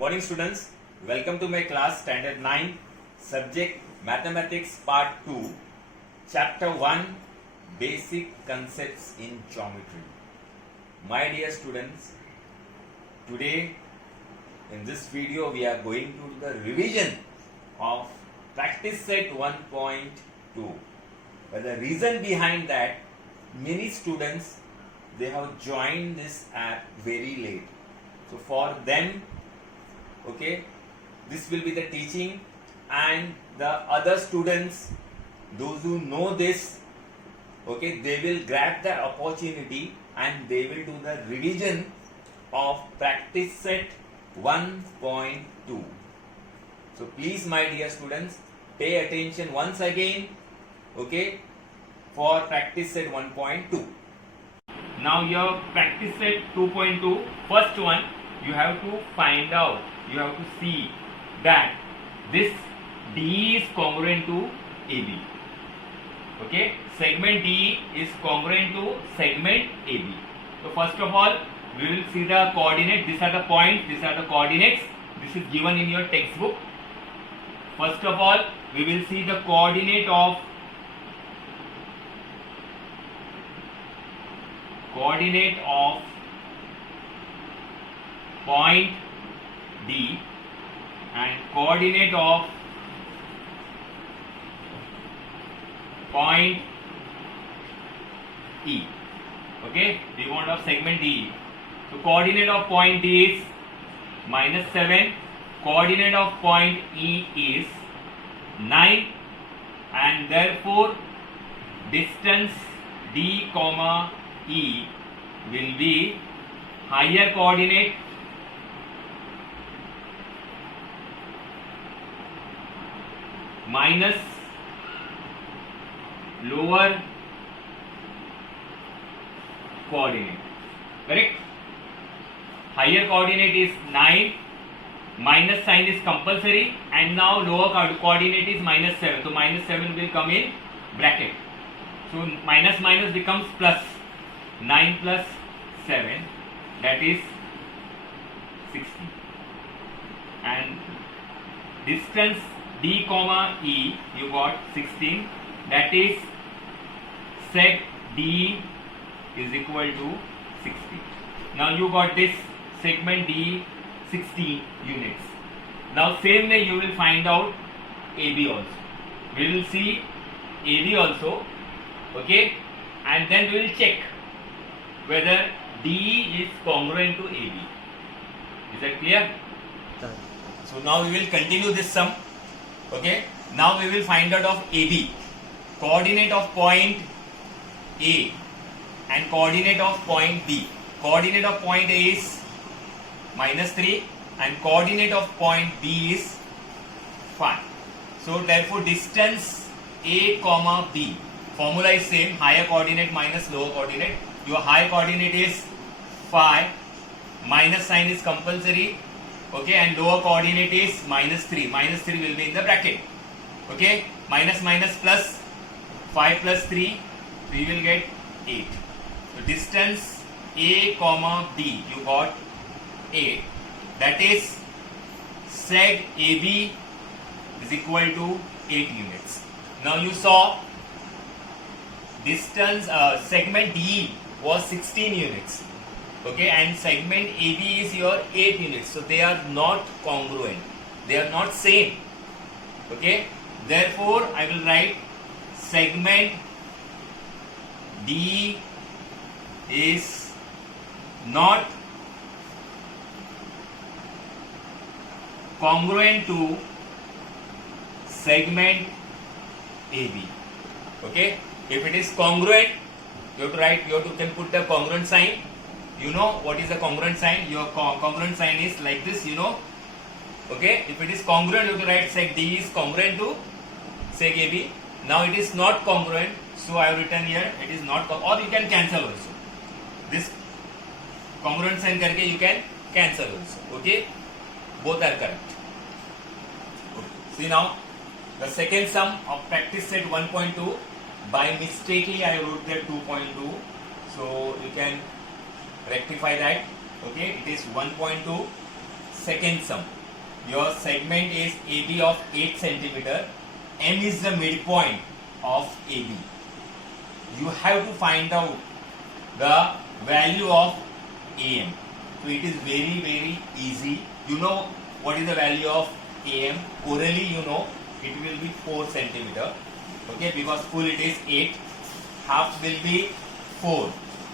Morning students, welcome to my class standard 9 subject mathematics part 2 chapter 1 basic concepts in geometry. My dear students, today in this video we are going to do the revision of practice set 1.2. But the reason behind that, many students they have joined this app very late. So for them, okay, this will be the teaching, and the other students, those who know this, okay, they will grab the opportunity and they will do the revision of practice set 1.2. So please, my dear students, pay attention once again, okay, for practice set 1.2. Now your practice set 2.2, first one, you have to find out, you have to see that this D is congruent to AB. Okay, segment D is congruent to segment AB. So first of all, we will see the coordinate. These are the points, these are the coordinates. This is given in your textbook. First of all, we will see the coordinate of point D and coordinate of point E. Okay, we want of segment D. So coordinate of point D is -7, coordinate of point E is 9, and therefore distance D comma E will be higher coordinate minus lower coordinate. Correct? Higher coordinate is 9, minus sign is compulsory, and now lower coordinate is -7. So -7 will come in bracket. So minus minus becomes plus. 9 plus 7, that is 16. And distance D comma E, you got 16, that is sec D is equal to 60. Now you got this segment D 60 units. Now same way you will find out AB also. We will see AB also, okay, and then we will check whether D is congruent to AB. Is that clear? So now we will continue this sum. Okay. Now we will find out of AB. Coordinate of point A and coordinate of point B. Coordinate of point A is -3 and coordinate of point B is 5. So therefore distance A comma B. Formula is same, higher coordinate minus lower coordinate. Your high coordinate is 5, minus sign is compulsory, okay, and lower coordinate is -3. -3 will be in the bracket, okay. Minus minus plus 5 plus 3, we will get 8. So distance A comma B, you got 8. That is seg AB is equal to 8 units. Now you saw distance segment D was 16 units, okay, and segment AB is your 8 units, so they are not congruent, they are not same, okay. Therefore I will write segment D is not congruent to segment AB, okay. If it is congruent, you have to write, you can put the congruent sign. You know what is the congruent sign? Your congruent sign is like this, you know. Okay, if it is congruent, you have to write seg D is congruent to seg AB. Now it is not congruent, so I have written here it is not, or you can cancel also. This congruent sign karke you can cancel also. Okay, both are correct. Okay. See now the second sum of practice set 1.2. By mistakenly I wrote there 2.2, so you can rectify that. Okay, it is 1.2 second sum. Your segment is AB of 8 centimeter. M is the midpoint of AB. You have to find out the value of AM. So it is very easy. You know what is the value of AM. Orally you know it will be 4 centimeter. Okay, because full it is 8. Half will be 4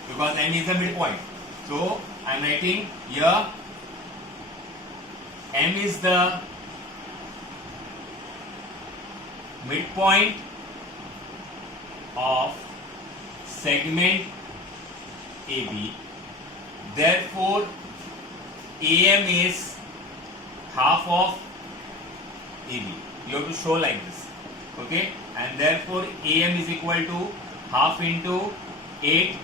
because M is the midpoint. So I am writing here M is the midpoint of segment AB. Therefore, AM is half of AB. You have to show like this. Okay, and therefore AM is equal to half into 8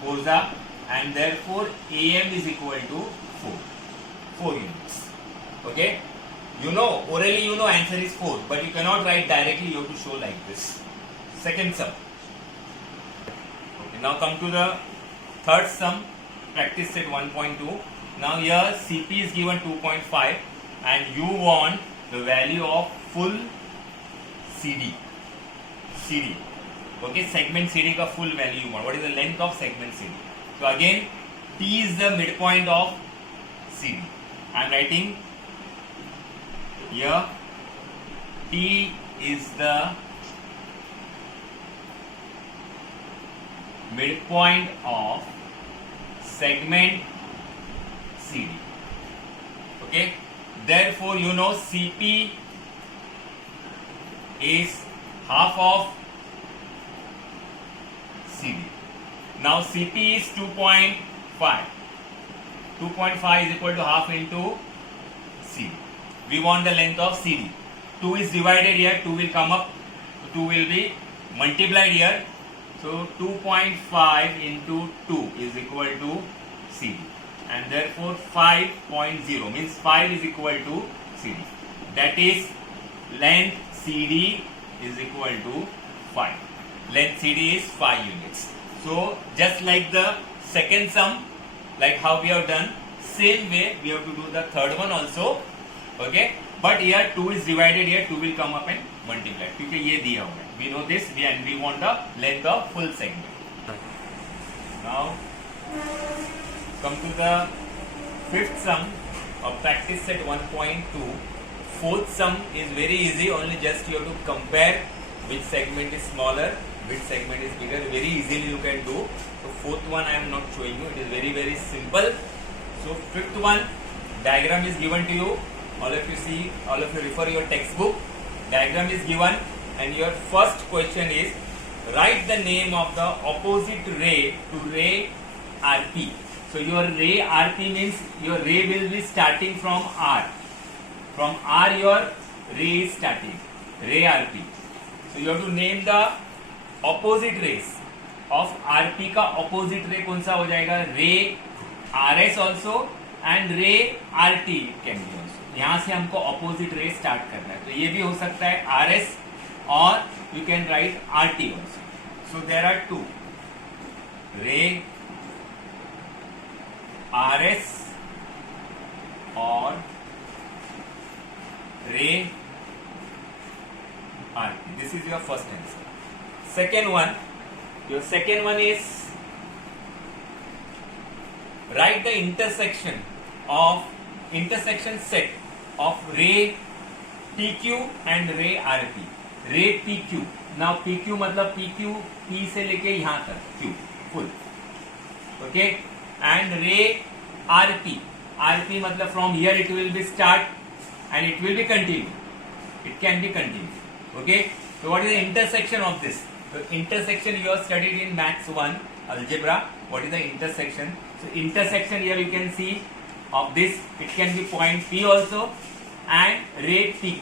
fours, and therefore AM is equal to 4 units. Okay, you know orally you know answer is 4, but you cannot write directly. You have to show like this. Second sum. Okay, now come to the third sum. Practice set 1.2. Now here CP is given 2.5 and you want the value of full CD. Okay, segment CD का full value you want. What is the length of segment CD? So again, T is the midpoint of CD. I am writing here T is the midpoint of segment CD. Okay, therefore you know CP is half of CD. Now CP is 2.5. 2.5 is equal to half into CD. We want the length of CD. 2 is divided here, 2 will come up, 2 will be multiplied here. So 2.5 into 2 is equal to CD. And therefore 5.0 means 5 is equal to CD. That is length CD is equal to 5. Length CD is 5 units. So just like the second sum, like how we have done, same way we have to do the third one also. Okay, but here 2 is divided here, 2 will come up and multiply क्योंकि ये दिया हुआ है. We know this and we want the length of full segment. Now come to the fifth sum of practice set 1.2. Fourth sum is very easy, only just you have to compare which segment is smaller, which segment is bigger. Very easily you can do. So fourth one I am not showing you, it is very simple. So fifth one, diagram is given to you. All of you see, all of you refer your textbook. Diagram is given and your first question is write the name of the opposite ray to ray RP. So your ray RP means your ray will be starting from R. From R your ray is starting, ray RP. So you have to name the opposite rays of RP का opposite ray कौन सा हो जाएगा? ray RS also and ray RT can be also. यहाँ से हमको opposite ray start करना है, तो ये भी हो सकता है RS or you can write RT also. So there are two, ray RS or ray RT. This is your first answer. Second one, your second one is write the intersection set of ray PQ and ray RP. ray PQ. Now PQ मतलब PQ P से लेके यहाँ तक Q full. Okay. And ray RP. RP मतलब from here it will be start and it will be continue. It can be continued. Okay. So what is the intersection of this? The intersection you have studied in Maths 1 algebra. What is the intersection? So intersection here you can see of this. It can be point P also and ray PQ.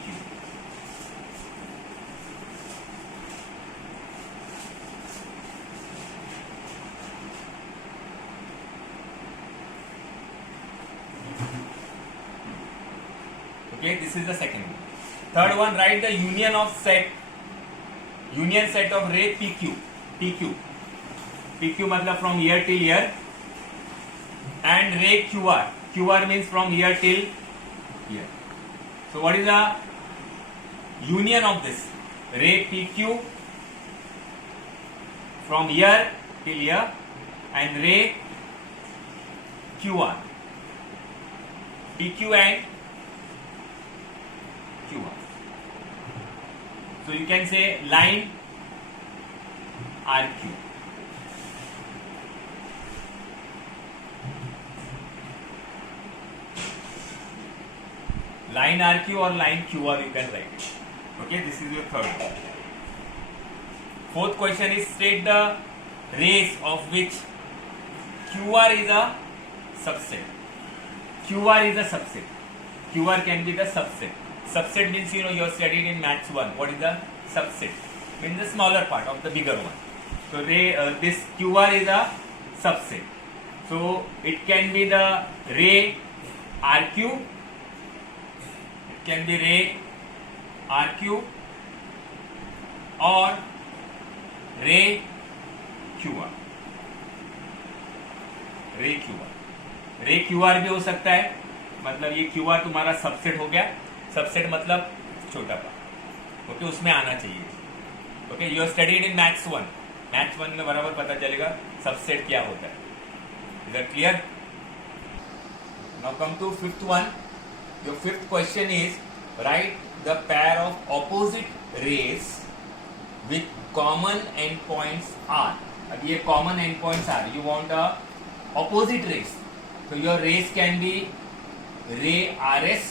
Okay, this is the second one. Third one, write the union set of ray PQ. PQ मतलब from here till here, and ray QR. QR means from here till here. So what is the union of this? Ray PQ from here till here and ray QR. PQ and QR. So you can say line RQ. Line RQ or line QR you can write. Okay, this is your third one. Fourth question is state the rays of which QR is a subset. QR is a subset. QR can be the subset. Subset means you have studied in Maths 1. What is the subset? Means the smaller part of the bigger one. So this QR is a subset. So it can be the ray RQ. It can be ray RQ or ray QR. रे QR. रे QR भी हो सकता है, मतलब ये QR तुम्हारा subset हो गया. सबसेट मतलब छोटा पार्ट. ओके, उसमें आना चाहिए. Okay, you are studied in maths 1. Maths 1 में बराबर पता चलेगा सबसेट क्या होता है. Is that clear? Now come to fifth one. Your fifth question is write the pair of opposite rays with common end points are. अब ये common end points are, you want a opposite rays. So your rays can be ray RS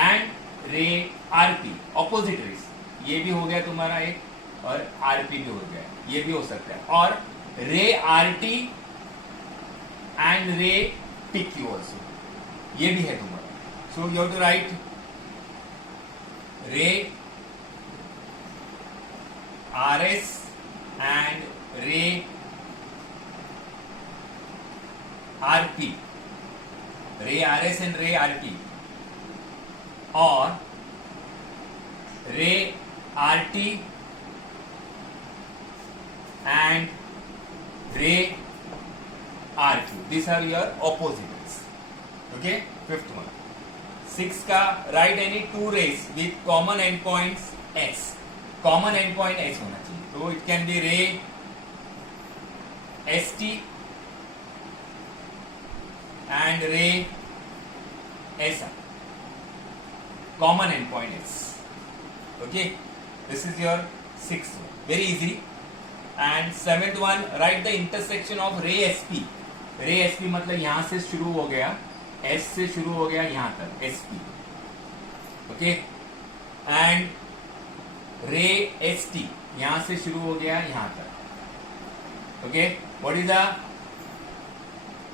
and ray RP. Opposite rays. ये भी हो गया तुम्हारा एक, और RP भी हो गया, ये भी हो सकता है. और ray RT and ray PQ also, ये भी है तुम्हारा. So you have to write ray RS and ray RP, ray RS and ray RP, or ray RT and ray RQ. These are your opposites. Okay, fifth one. Sixth का write any two rays with common endpoints S. Common endpoint S होना चाहिए. So it can be ray ST and ray SR. Common endpoint is. Okay, this is your sixth one. Very easy. And seventh one, write the intersection of ray SP. ray SP मतलब यहाँ से शुरू हो गया, S से शुरू हो गया यहाँ तक SP. Okay, and ray ST यहाँ से शुरू हो गया यहाँ तक. Okay, what is the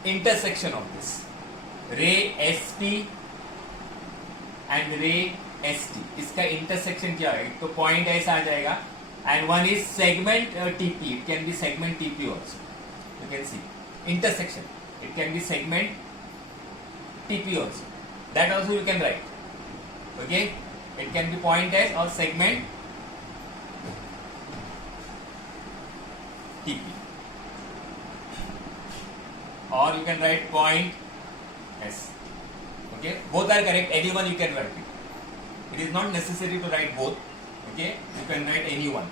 intersection of this? ray SP and ray ST. इसका intersection क्या है? तो point S आ जाएगा. And one is segment TP. It can be segment TP also. You can see intersection. It can be segment TP also. That also you can write. Okay? It can be point S or segment TP. Or you can write point S. Okay, both are correct. Anyone you can write it. It is not necessary to write both. Okay, you can write any one.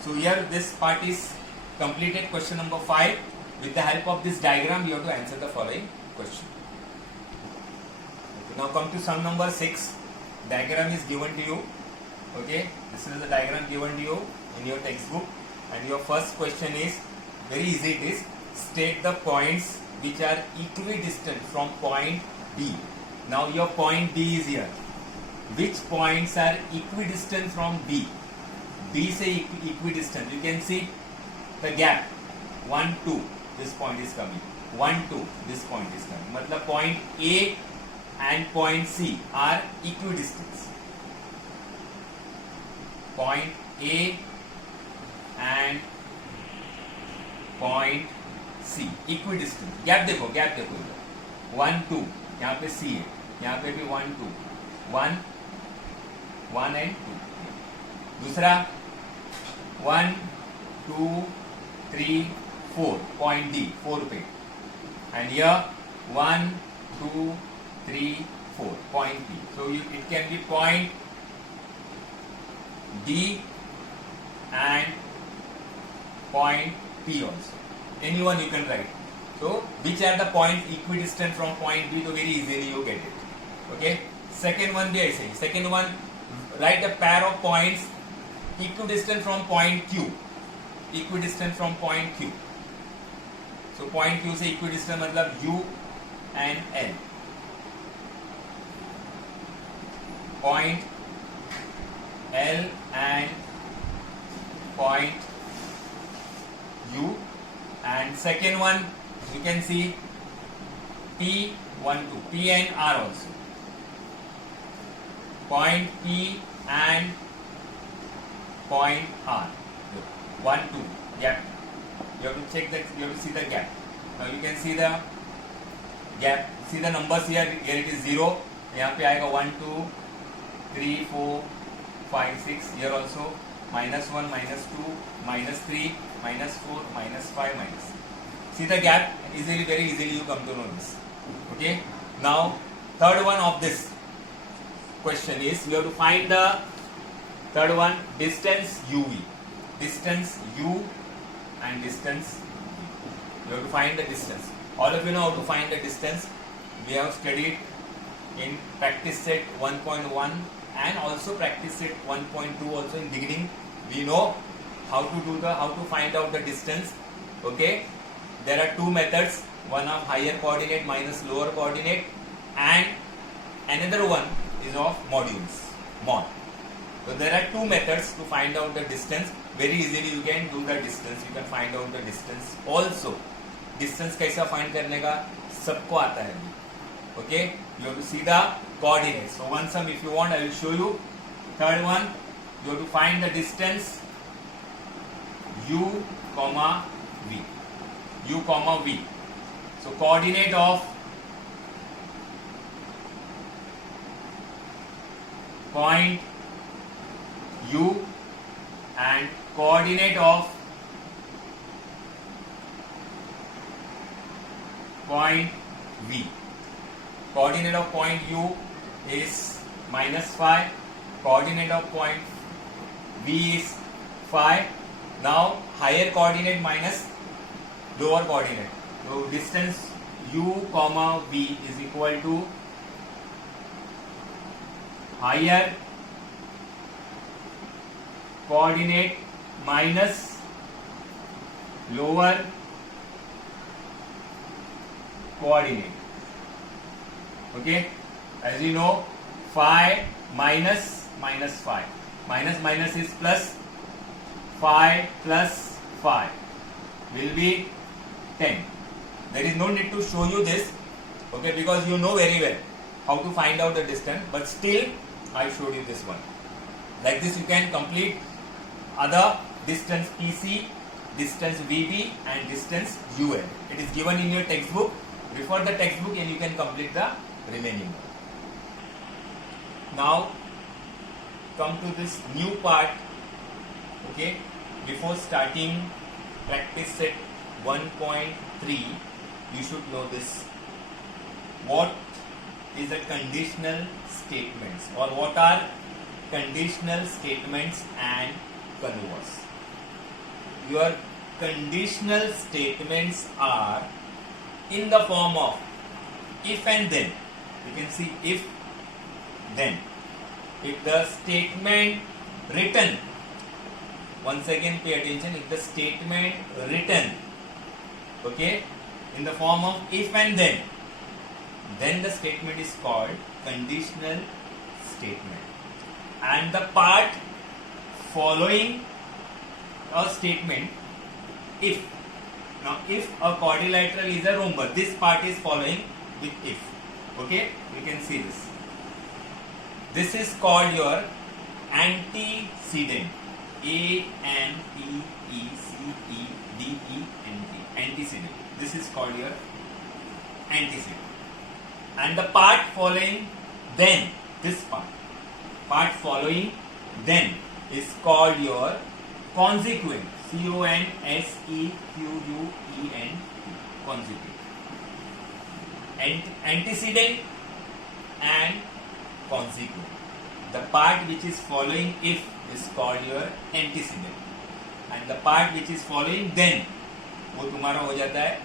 So here this part is completed. Question number 5. With the help of this diagram, you have to answer the following question. Okay, now come to sum number 6. Diagram is given to you. Okay, this is the diagram given to you in your textbook. And your first question is very easy. It is state the points which are equidistant from point B. Now your point B is here. Which points are equidistant from B? B से equidistant. You can see the gap. 1, 2. This point is coming. 1, 2. This point is coming. मतलब point A and point C are equidistant. Point A and point C equidistant. Gap देखो इधर 1, 2. यहाँ पे C है, यहाँ पे भी 1, 2. 1 and 2. दूसरा 1, 2, 3, 4. पॉइंट D 4 पे. and here 1, 2, 3, 4, point P. So it can be point D and point P also. Anyone you can write. So which are the points equidistant from point B? So very easily you get it. Okay. Second one भी ऐसे ही. Second one, write a pair of points equidistant from point Q. Equidistant from point Q. So point Q से equidistant मतलब U and L. Point L and point U, and second one you can see P 1, 2, P and R also. Point P and point R. 1, 2 gap. You have to check that. You have to see the gap. Now you can see the gap. See the numbers here. Here it is 0. यहाँ पे आएगा 1, 2, 3, 4, 5, 6. Here also -1, -2, -3, -4, -5, -6. See the gap. Easily, very easily you come to know this. Okay. Now third one of this question is you have to find the third one, distance UV. Distance U and distance V. You have to find the distance. All of you know how to find the distance. We have studied in practice set 1.1 and also practice set 1.2 also in beginning. We know how to find out the distance. Okay. There are two methods. One of higher coordinate minus lower coordinate, and another one is of modules, mod. So there are two methods to find out the distance. Very easily you can do the distance. You can find out the distance also. Distance कैसा find करने का सबको आता है. Okay, you have to see the coordinates. So one sum if you want I will show you. Third one, you have to find the distance U comma V. U comma V. So coordinate of point U and coordinate of point V. Coordinate of point U is -5. Coordinate of point V is 5. Now higher coordinate minus lower coordinate. So distance U comma V is equal to higher coordinate minus lower coordinate. Okay, as you know, 5 minus 5. Minus is plus. 5 plus 5 will be 10. There is no need to show you this, okay, because you know very well how to find out the distance, but still I showed you this one. Like this you can complete other distance PC, distance VB and distance UL. It is given in your textbook. Refer the textbook and you can complete the remaining one. Now come to this new part. Okay, before starting practice set 1.3, you should know this. What is a conditional statements, or what are conditional statements and converse? Your conditional statements are in the form of if and then. You can see if, then. If the statement written, once again pay attention, if the statement written, okay, in the form of if and then the statement is called conditional statement. And the part following a statement, if. Now if a quadrilateral is a rhombus, this part is following with if. Okay, you can see this. This is called your antecedent. Antecedent. This is called your antecedent. And the part following then, this part following then is called your consequent. Consequent. Consequent. antecedent and consequent. The part which is following if is called your antecedent, and the part which is following then वो तुम्हारा हो जाता है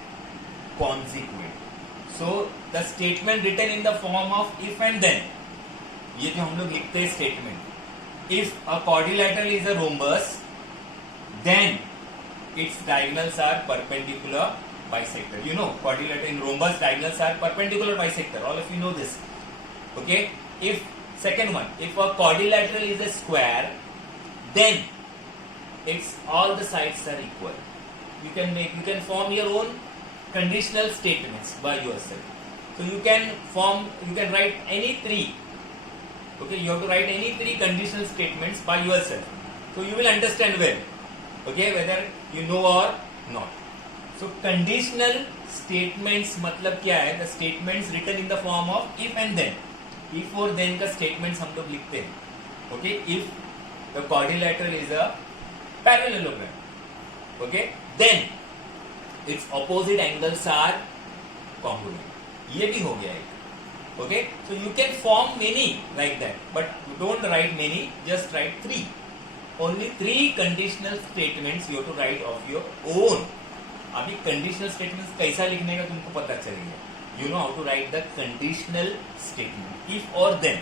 consequent. So the statement written in the form of if and then, ये जो हम लोग लिखते हैं statement, if a quadrilateral is a rhombus, then its diagonals are perpendicular bisector. You know, quadrilateral in rhombus diagonals are perpendicular bisector. All of you know this. Okay. If second one, if a quadrilateral is a square, then its all the sides are equal. You can form your own conditional statements by yourself. So you can write any three. Okay, you have to write any three conditional statements by yourself. So you will understand well. Okay, whether you know or not. So conditional statements मतलब क्या है? The statements written in the form of if and then. If और then का statements हम लोग लिखते हैं. Okay, if the quadrilateral is a parallelogram. Okay, then its opposite angles are congruent. ये भी हो गया है. Okay, so you can form many like that, but you don't write many, just write three. Only three conditional statements you have to write of your own. अभी conditional statements कैसा लिखने का तुमको पता चलेगा. You know how to write the conditional statement. If or then.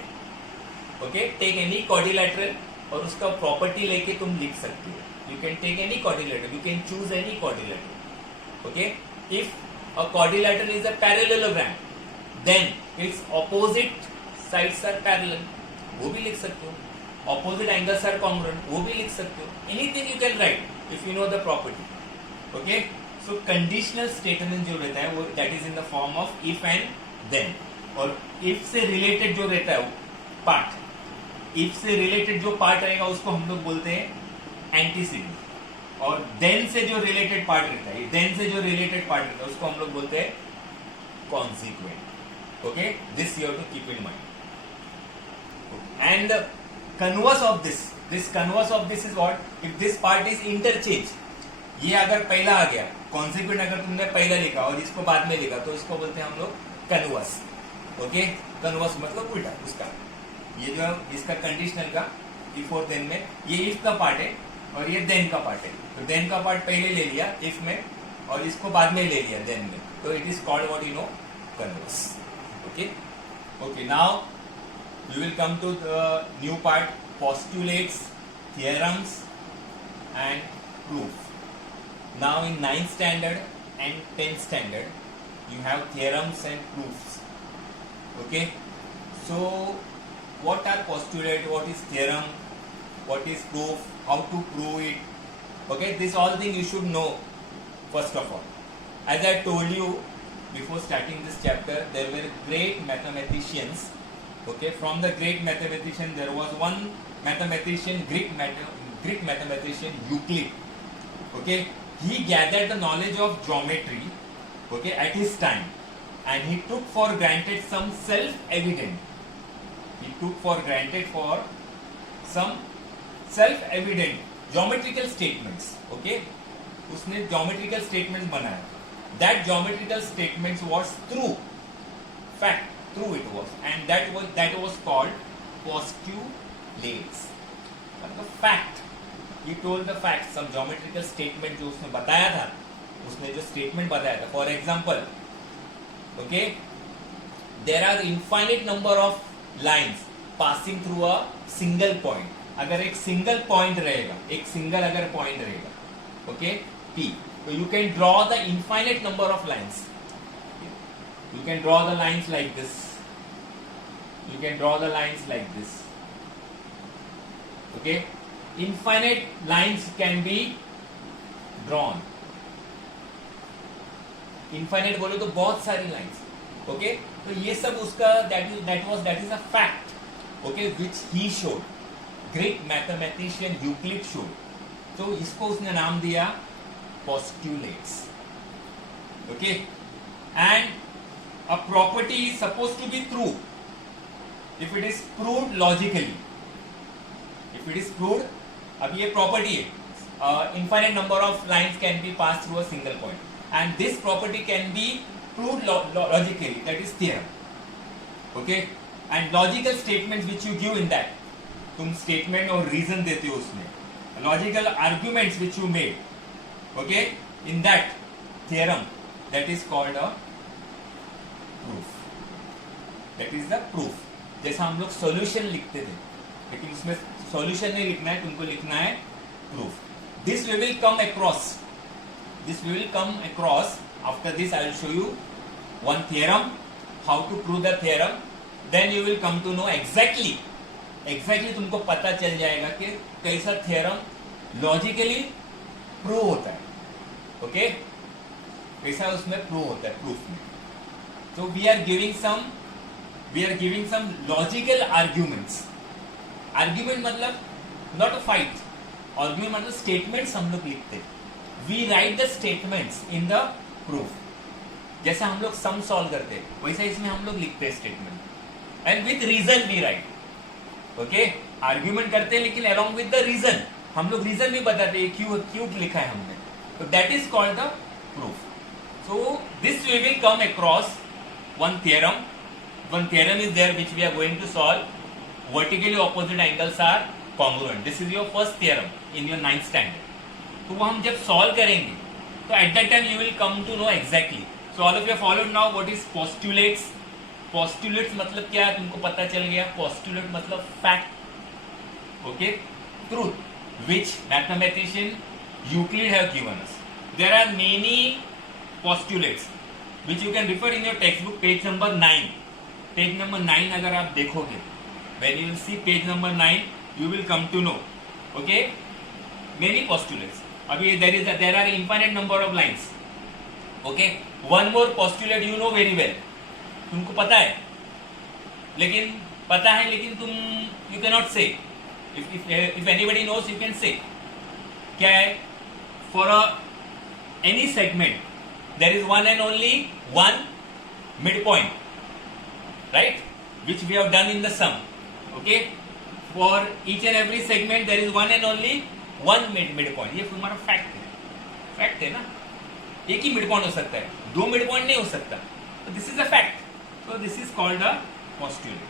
Okay, take any quadrilateral और उसका property लेके तुम लिख सकते हो. You can take any quadrilateral. You can choose any quadrilateral. Okay, if a quadrilateral is a parallelogram, then its opposite sides are parallel. वो भी लिख सकते हो. Opposite angles are congruent. वो भी लिख सकते हो. Anything you can write if you know the property. Okay. So conditional statement जो रहता है वो that is in the form of if and then. और if से related जो रहता है part. if से related जो part रहेगा उसको हम लोग बोलते हैं antecedent. और then से जो related part रहता है, then से जो related part रहता है उसको हम लोग बोलते हैं consequent. Okay, this you have to keep in mind. And converse of this is what? If this part is interchange, ये अगर पहला आ गया, consequent अगर तुमने पहला लिखा और इसको बाद में लिखा तो इसको बोलते हैं हम लोग converse. Okay, converse मतलब उल्टा उसका. ये जो इसका conditional का if और then में, ये if का part है और ये then का part है. तो then का part पहले ले लिया if में और इसको बाद में ले लिया then में. तो it is called what you know, converse. Okay, now we will come to the new part, postulates, theorems and proof. Now in 9th standard and 10th standard you have theorems and proofs. Okay, so what are postulate, what is theorem, what is proof, how to prove it. Okay, this all thing you should know first of all. As I told you before starting this chapter, there were great mathematicians. Okay, from the great mathematician there was one mathematician, Greek mathematician Euclid. Okay, he gathered the knowledge of geometry, okay, at his time, and he took for granted some self-evident. He took for granted for some self-evident geometrical statements. Okay, उसने geometrical statements बनाया. That geometrical statements was true. Fact, true it was, and that was called postulates. But the fact, he told the fact, some geometrical statement जो उसने बताया था, उसने जो statement बताया था. For example, okay, there are infinite number of lines passing through a single point. अगर एक single point रहेगा, एक single अगर point रहेगा, okay, P. So you can draw the infinite number of lines. You can draw the lines like this. You can draw the lines like this. Okay, infinite lines can be drawn. Infinite बोलो तो बहुत सारी lines. Okay, तो ये सब उसका that is a fact. Okay, which he showed. Great mathematician Euclid showed. तो इसको उसने नाम दिया postulates. Okay, and a property is supposed to be true if it is proved logically. If it is proved, अब ये property है, infinite number of lines can be passed through a single point, and this property can be proved logically, that is theorem. Okay, and logical statements which you give in that, तुम statement और reason देते हो उसमें, logical arguments which you made, okay, in that theorem, that is called a proof. That is the proof. जैसा हम लोग solution लिखते थे, लेकिन उसमें solution नहीं लिखना है, तुमको लिखना है proof. This we will come across. This we will come across. After this I will show you one theorem, how to prove the theorem. Then you will come to know exactly तुमको पता चल जाएगा कि कैसा theorem logically prove होता है. Okay? कैसा उसमें prove होता है proof में. So we are giving some logical arguments. Argument मतलब not a fight. Argument मतलब statements हम लोग लिखते हैं. We write the statements in the proof. जैसा हम लोग sum solve करते हैं वैसा इसमें हम लोग लिखते हैं statement. And with reason we write. Okay? Argument करते हैं लेकिन along with the reason हम लोग reason भी बताते हैं क्यों लिखा है हमने. So that is called the proof. So this we will come across one theorem. One theorem is there which we are going to solve. Vertically opposite angles are congruent. This is your first theorem in your 9th standard. तो वो हम जब solve करेंगे तो at that time you will come to know exactly. So all of you have followed now what is postulates. Postulates मतलब क्या है तुमको पता चल गया. Postulate मतलब fact. Okay, truth which mathematician Euclid have given us. There are many postulates which you can refer in your textbook page number 9. Page number 9 अगर आप देखोगे, when you will see page number 9, you will come to know. Okay, many postulates. अभी there are infinite number of lines. Okay, one more postulate you know very well. तुमको पता है, लेकिन तुम you cannot say. If anybody knows, you can say. क्या है? For any segment, there is one and only one midpoint, right? Which we have done in the sum. Okay? For each and every segment, there is one and only one midpoint. ये तुम्हारा fact है. Fact है ना? एक ही midpoint हो सकता है, दो midpoint नहीं हो सकता. So this is a fact. So this is called a postulate.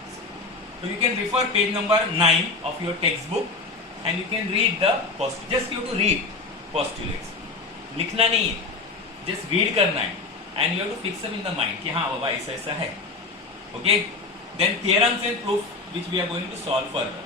So you can refer page number 9 of your textbook and you can read the postulates. Just you have to read postulates. लिखना नहीं है, just read करना है and you have to fix them in the mind कि हाँ बाबा ऐसा है. Okay? Then theorems and proof which we are going to solve further.